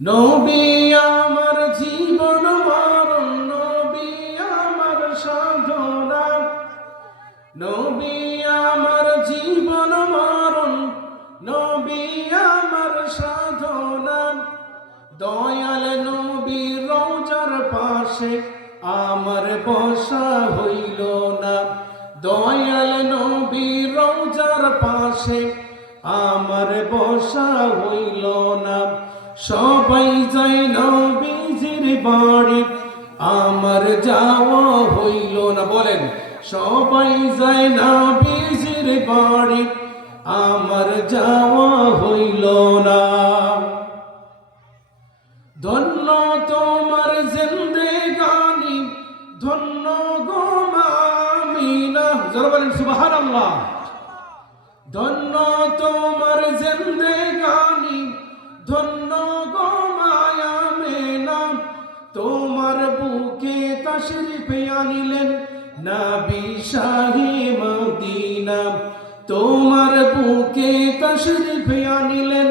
নবী আমার জীবন মরণ, নবী আমার সাধনা, নবী আমার জীবন মরণ, নবী আমার সাধনা। দয়াল নবী রওজার পাশে আমার বসা হইল না, দয়াল নবী রওজার পাশে আমার বসা হইল না। সবাই যায় নবীজির বাড়ি, আমার যাওয়া হইল না। বলেন, সবাই যায় নবীজির বাড়ি, আমার যাওয়া হইল না। ধন্য তোমার জিন্দেগানি, ধন্য গো আমিনা। জোরে বলেন সুবহানাল্লাহ। ধন্য তোমার জিন্দেগানি, ধন্য গো আমিনা। তোমার বুকে তাশরিফ আনিলেন নবী শাহে মদিনা, তোমার বুকে তাশরিফ আনিলেন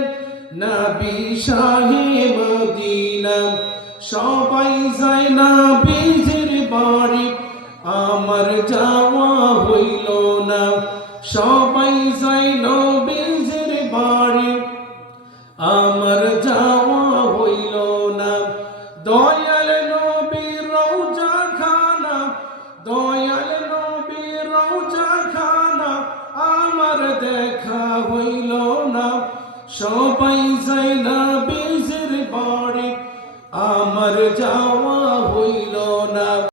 নবী শাহে মদিনা। সবাই যায় নবীজির বাড়ি, আমার যাওয়া হইল না। সবাই যায় নবীজির বাড়ি,